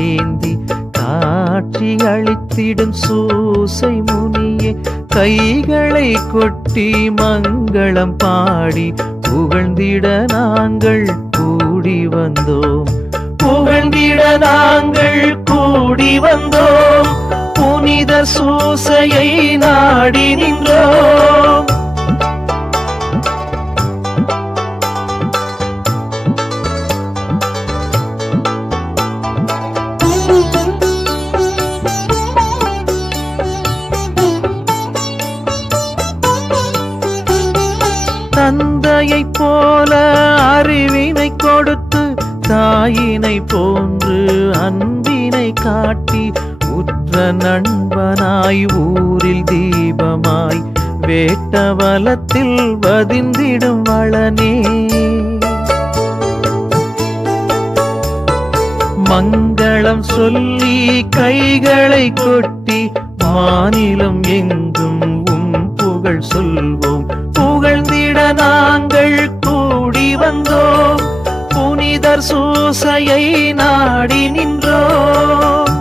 ஏந்தி காட்சி அளித்திடும் சூசை முனியே, கைகளை கொட்டி மங்களம் பாடி புகழ்ந்திட நாங்கள் கூடி வந்தோம். புகழ்ந்திட நாங்கள் கூடி வந்தோம். புனித சூசையை நாடி நின்றோம். தந்தையைப் போல அறிவினை கொடுத்து தாயினை போன்று அன்பினை காட்டி உற்ற நண்பனாய் ஊரில் தீபமாய் வேட்டவலத்தில் வதிந்திடும் வளனே, மங்களம் சொல்லி கைகளை கொட்டி மாநிலம் எங்கும் புகழ் சொல்வோம். புகழ்ந்திட நாங்கள் கூடி வந்தோம். புனிதர் சூசையை நாடி நின்றோம்.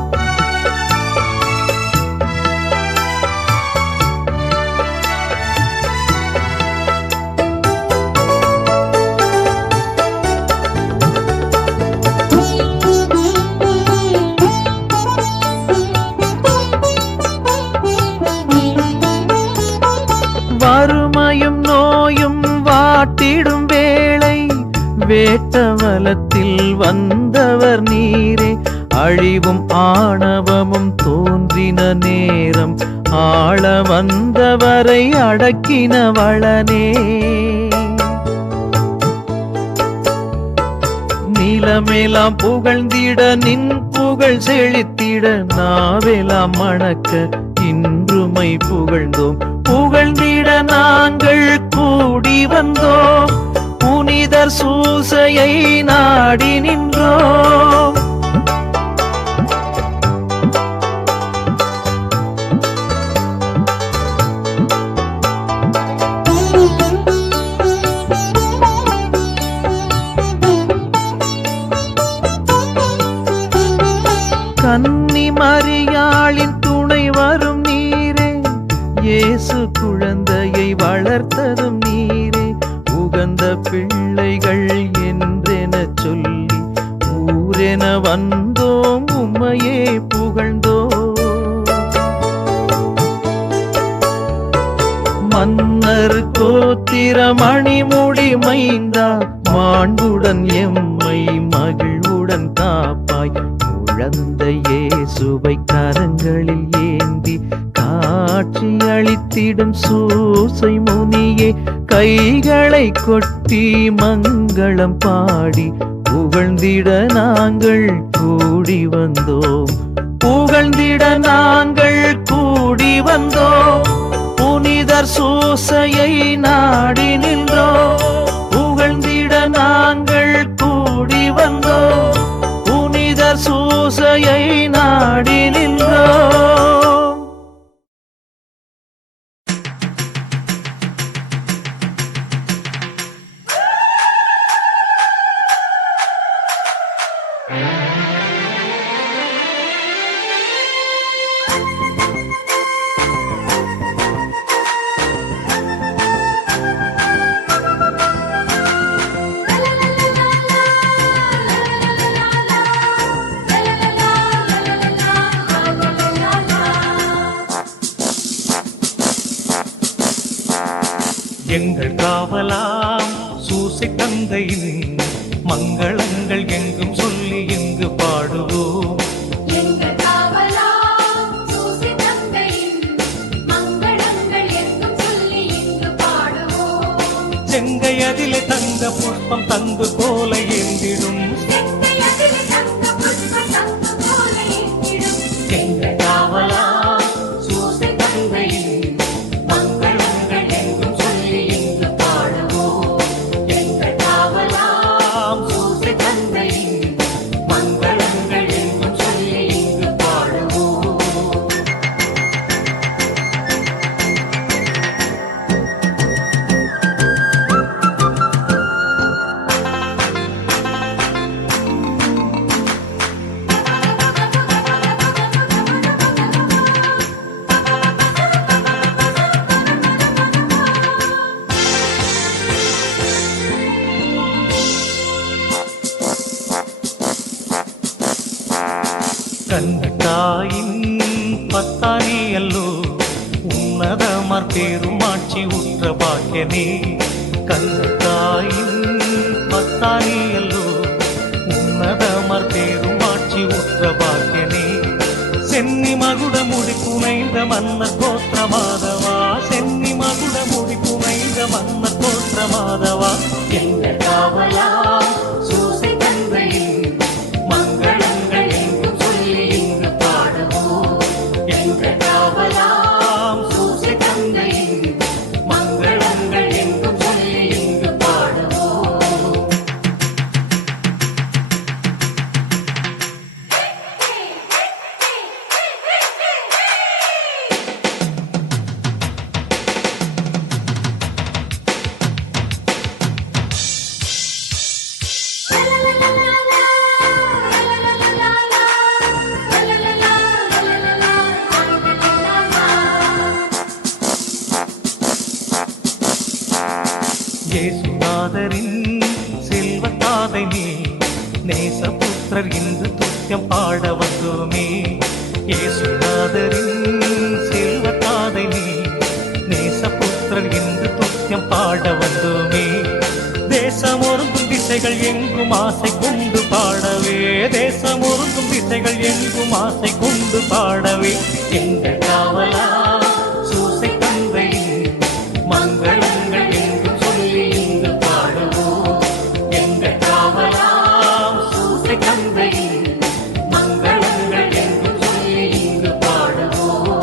வறுமையும் நோயும் வாட்டிடும் வேளை வேட்டவலத்தில் வந்தவர் நீரே, அழிவும் ஆணவமும் தோன்றின நேரம் ஆள வந்தவரை அடக்கின வளனே, நிலமெல்லாம் புகழ்ந்திட நின் புகழ் செழித்திட நாவெல்லாம் மணக்க இன்றுமை புகழ்ந்தோம். புகழ்ந்திட நாங்கள் கூடி வந்தோம். புனிதர் சூசையை நாடி நின்றோம். கன்னி மரியாளின் துணை வரும் நீரே, இயேசு குழந்தையை வளர்த்ததும் நீரே, உகந்த பிள்ளைகள் என்றென சொல்லி ஊரென வந்தோம், உம்மையே புகழ்ந்தோம். மன்னர் கோத்திர மணிமுடி மைந்தா, மாண்புடன் எம்மை மகிழ்வுடன் காப்பாய். குழந்தை இயேசுவை கரங்களில் ஏந்தி காட்சி அளித்திடும் சூசை முனியே, கைகளை கொட்டி மங்களம் பாடி புகழ்ந்திட நாங்கள் கூடி வந்தோம். புகழ்ந்திட நாங்கள் கூடி வந்தோம். புனிதர் சூசையை நாடி நின்றோம். புகழ்ந்திட நாங்கள் கூடி வந்தோம். புனிதர் சூசையை நாடி நின்றோம். எங்கள் காவலாம் சூசை தந்தையின் மங்களங்கள் எங்கும் சொல்லி எங்கு பாடுவோம். எங்கள் காவலாம் சூசை தந்தையின் மங்களங்கள் எங்கும் சொல்லி எங்கு பாடுவோம். செங்கை அதிலே தங்க புஷ்பம் தந்து போல ஏந்திடும். எங்கள் காவலாம் சூசை தந்தையின் கண்ட தாயின் பத்தானியல்லோ உன்னதமார் பெருமாட்சி உற்ற பாக்கியனே. கண்ட தாயின் பத்தானியல்லோ உன்னதமார் பெருமாட்சி உற்ற பாக்கியனே. சென்னி மகுட முடி புனைந்த மன்னர் கோத்திர மாதவா, சென்னி மகுட முடி புனைந்த மன்னர் கோத்திர மாதவா, எங்க காவலா சூசை தந்தையின் மங்களங்கள் எங்கும் சொல்லி இங்கு பாடுவோம். எங்க காவலாம் சூசை தந்தையின் மங்களங்கள் எங்கும் சொல்லி இங்கு பாடுவோம். இயேசுநாதரின் செல்வத்தாதை நீ, நேசபுத்திரர் இன்று துத்தியம் பாட வந்தோமே. இயேசுநாதரின் செல்வத்தாதை நீ, நேசபுத்திரர் இன்று துத்தியம் பாட வந்தோமே. தேசம் ஒருங்கும் திசைகள் எங்கும் ஆசை கொண்டு பாடவே, தேசம் ஒருங்கும் திசைகள் எங்கும் ஆசை கொண்டு பாடவே, எங்கள் காவலா சூசை தந்தையின் மங்களங்கள் எங்கும் சொல்லி இங்கு பாடுவோம். எங்கள் காவலாம் சூசை தந்தையின் மங்களங்கள் எங்கும் சொல்லி இங்கு பாடுவோம்.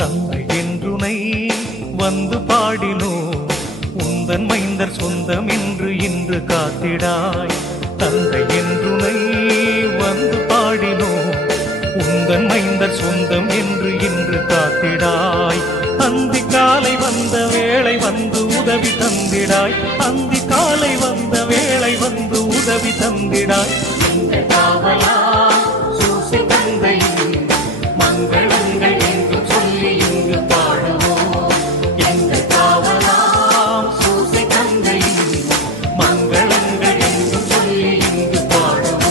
தந்தை என்றுனை வந்து பாடினோ, உந்தன் மைந்தர் சொந்தம் என்று இன்று காத்திடாய். தந்தை என்றுனை வந்து பாடினோ, உந்தன் மைந்தர் சொந்தம் என்று இன்று காத்திடாய். அந்தி காலை வந்த வேளை வந்து உதவி தந்திடாய், அந்தி காலை வந்த வேளை வந்து உதவி தந்திடாய். இந்த காவலா சூசை தந்தையின் மங்களங்கள் எங்கும் சொல்லி இங்கு பாடுவோம். எங்கள் காவலாம் சூசை தந்தையின் மங்களங்கள் எங்கும் சொல்லி இங்கு பாடுவோம்.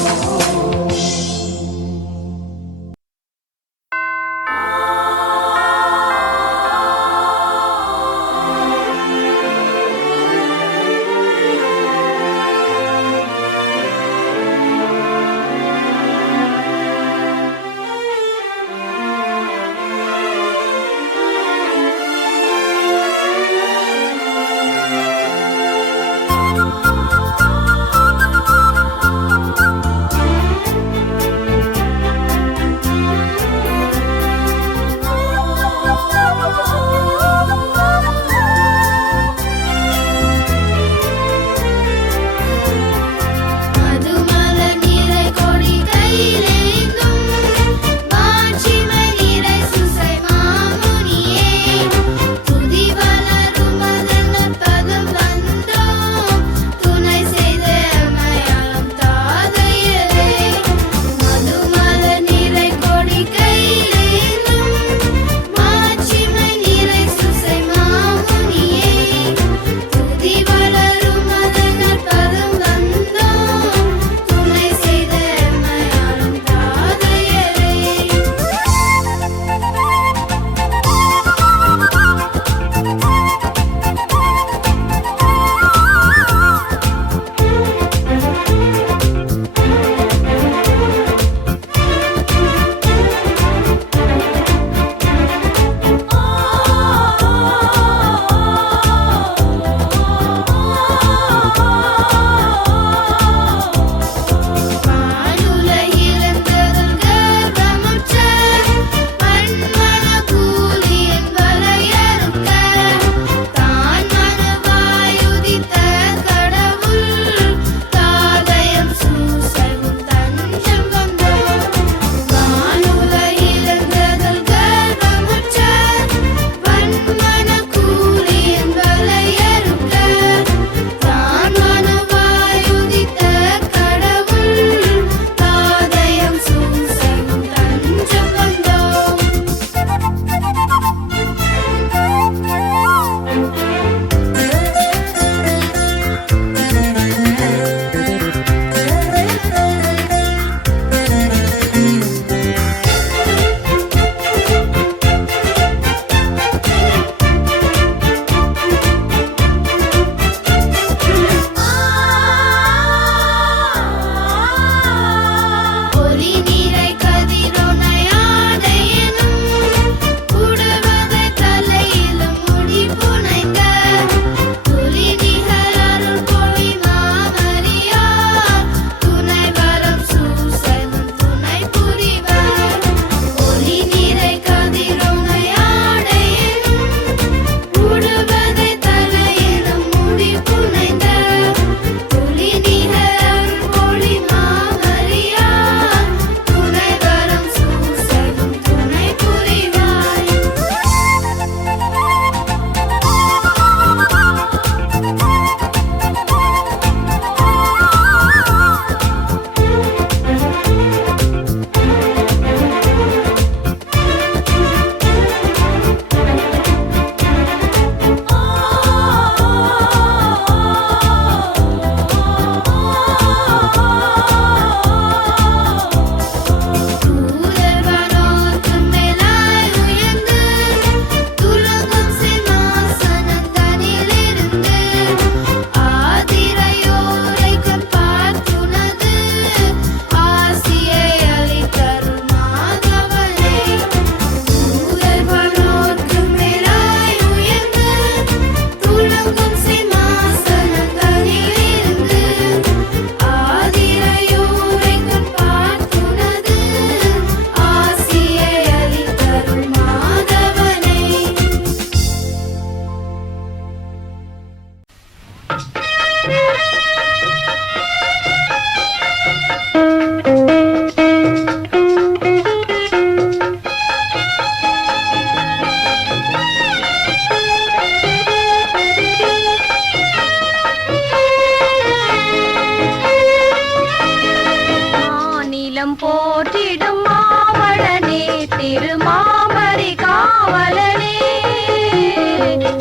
திருமாமரி காவலனே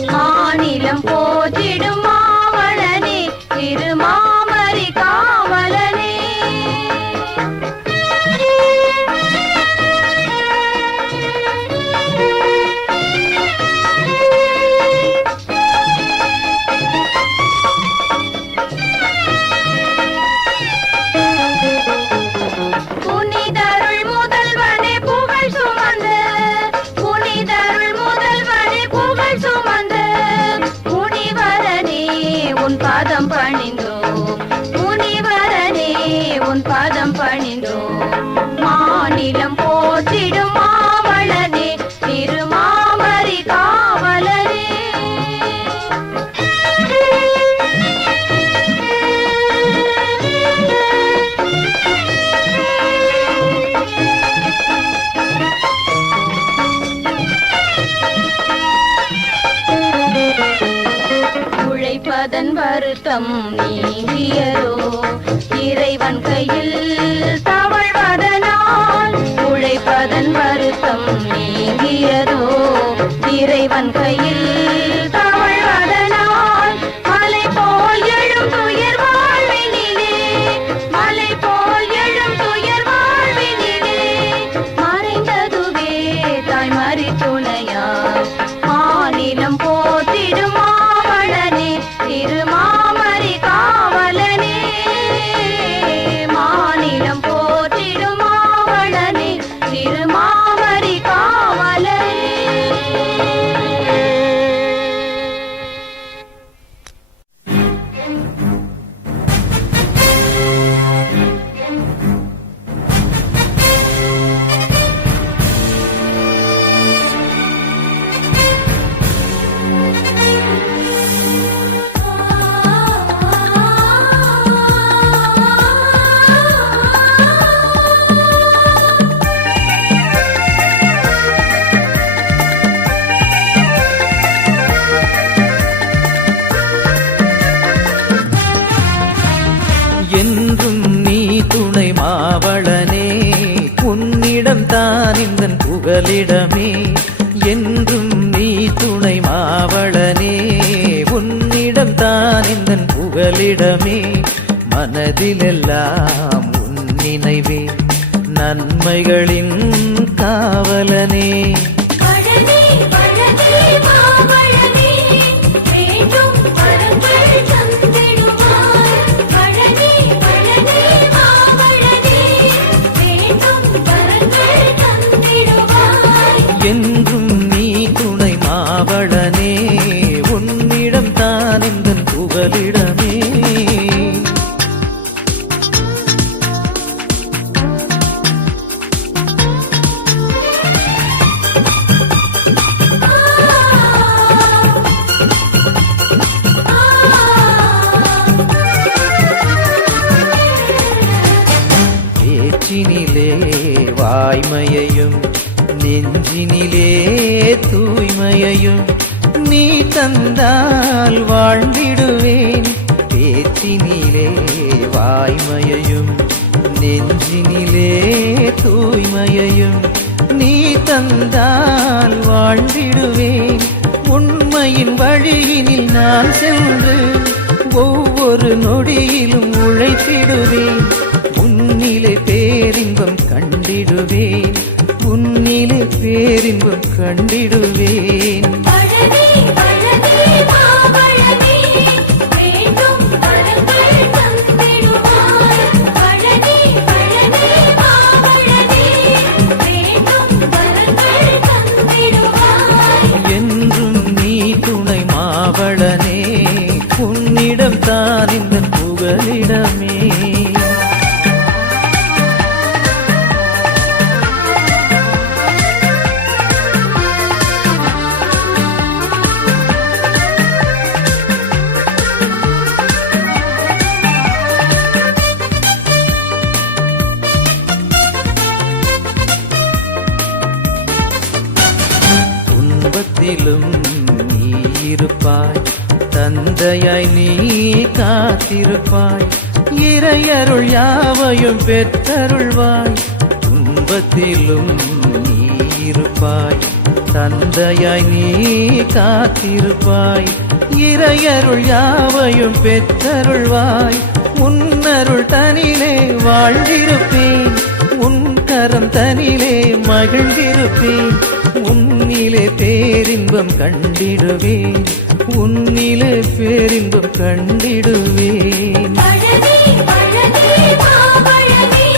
மாநிலம் போற்றிடும் மாவளனே திருமாமரி காவலனே புனிதருள் முதல்வனே புகழ் சுமந்து புனிதருள் முதல்வனே புகழ் சுமந்து முனிவரனே உன் பாதம் பணிந்தோம் முனிவரனே உன் பாதம் பணிந்தோம் மாநிலம் போற்றிடும் மாவளனே திருமாமரி காவலனே உழைப்பதன் வருத்தம் நீங்கியதோ இறைவன் கையில் தவழ்வதனால் உழைப்பதன் வருத்தம் நீங்கியதோ இறைவன் கையில் தவழ்வதனால் மலை போல் எழும் துயர் வாழ்வினிலே மலை போல் எழும் துயர் வாழ்வினிலே மறைந்ததுவே தாய்மறி துணையார் மாநிலம் போற்றிடும் மாவளனே திருமாமரி காவலனே மாநிலம் போற்றிடும் மாவளனே திருமாமரி காவலனே என்றும் நீ துணை மாவளனே உன்னிடம் தான் இந்த புகலிடமே என்றும் நீ துணை மாவளனே உன்னிடம் தான் இந்த புகலிடமே மனதிலெல்லாம் உன் நினைவே நன்மைகளின் காவலனே பழனி பழனி மாவளனே வேண்டும் வரங்கள் தந்திடுவாய் பழனி பழனி மாவளனே வேண்டும் வரங்கள் தந்திடுவாய் என்றும் நீ துணை மாவளனே உன்னிடம் தான் இந்த புகலிடமே பேச்சினிலே வாய்மையையும் நெஞ்சினிலே தூய்மையையும் நீ தந்தால் வாழ்ந்திடுவேன் பேச்சினிலே வாய்மையையும் நெஞ்சினிலே தூய்மையையும் நீ தந்தால் வாழ்ந்திடுவேன் உண்மையின் வழியினில் நான் சென்று ஒவ்வொரு நொடியிலும் உழைத்திடுவேன் உன்னிலே பேரின்பம் கண்டிடுவேன் உன்னிலே பேரின்பம் கண்டிடுவேன் பழனி பழனி மாவளனே வேண்டும் வரங்கள் தந்திடுவாய் பழனி பழனி மாவளனே வேண்டும் வரங்கள் தந்திடுவாய் என்றும் நீ துணை மாவளனே உன்னிடம் தான் இந்த புகலிடமே துன்பத்திலும் நீ இருப்பாய் தந்தையாய் நீ காத்திருப்பாய் இறையருள் யாவையும் பெற்றருள்வாய் துன்பத்திலும் நீ இருப்பாய் தந்தையாய் நீ காத்திருப்பாய் இறையருள் யாவையும் பெற்றருள்வாய் முன்னருள் தனிலே வாழ்ந்திருப்பேன் உன் கரம் தனிலே மகிழ்ந்திருப்பேன் உன்னிலே பேரின்பம் கண்டிடுவேன் உன்னிலே பேரின்பம் கண்டிடுவேன் பழனி பழனி மாபழனி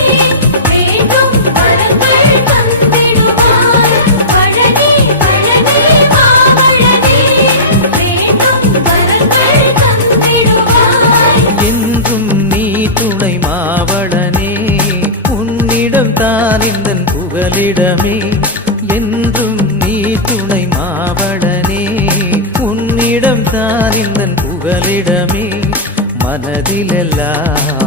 வேண்டும் வரங்கள் தந்திடுவாய் பழனி பழனி மாபழனி வேண்டும் வரங்கள் தந்திடுவாய் என்றும் நீ துணை மாவளனே உன்னிடம் தான் இந்த புகலிடமே என்றும் நீ துணை மாவளனே உன்னிடம் தான் இந்த புகலிடமே மனதிலெல்லாம்